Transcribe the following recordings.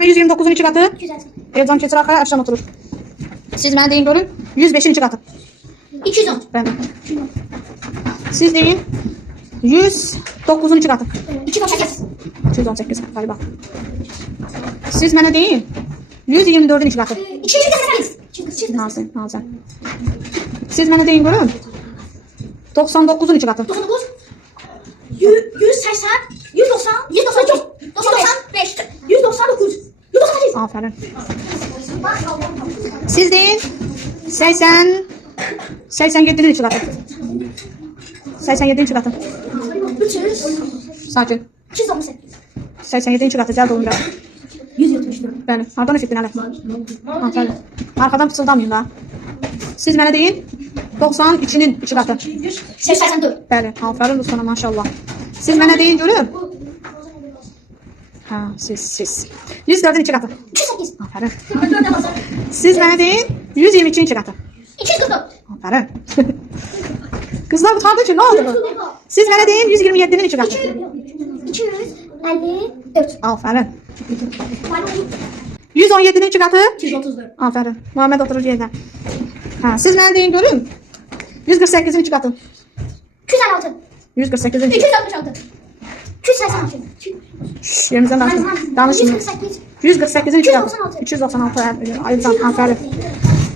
129'un 2 katı. 250. Elcan keçir arkaya, aşağı oturur. Siz mənə deyin görün. 105'in 2 katı. 210. Bəli. Siz deyin. 109'un 2 katı. 218. 218 galiba. Siz mənə deyin. 124'ün 2 katı. 248. Nazım, Nazım. Siz mənə deyin görün. 99'un 2 katı. 99. 180. 190. 192. 195. 199. 198. Aferin. Siz deyin. 80. 87'nin 2 katı. 87'nin 2 katı. 300. Sakin. 218. 87'nin 2 katı. Cəld olun biraz. 174. Bəli. Hardan eşitdin hələ? Aferin. Arkadan fısıldamayın da. Siz mənə deyin. 92'nin 2 katı. 84. Bəli. Aferin Ruslan'a maşallah. Siz mənə deyin görün. Ha, siz. 104'ün 2 katı. 208. Aferin. Siz mənə deyin. 122'nin 2 katı. 244. Aferin. Kızlar utandı ki ne oldu? Siz mənə deyin 127'nin 2 katı. 254. Aferin. 117'nin 2 katı. 234. Aferin. Muhammed oturur yerine. Ha, siz mənə deyin görün. 148'in 2 katı. 256. 148'in 2 266. 286. Şşş, yerimizden danışın. 148. 148'in 2 katı. 296. Ayıpcan, aferin.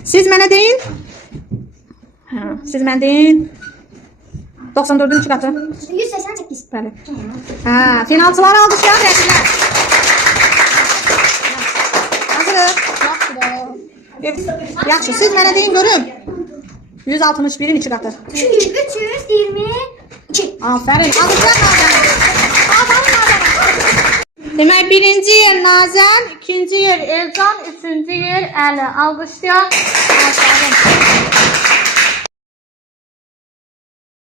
Siz mənə deyin. Ha, siz mənə deyin. 94'ün 2 katı. 188. Bəli. Ha, finalçıları alqışlayan rəqiblər. Hazırıq. Yaxşı, siz mənə deyin görün. 161'in 2 katı. 322. Aferin. Alqışlar Nazan. Demək, birinci yer Nazan, ikinci yer Elcan, üçüncü yer Əli. Alqışlayan. Aferin.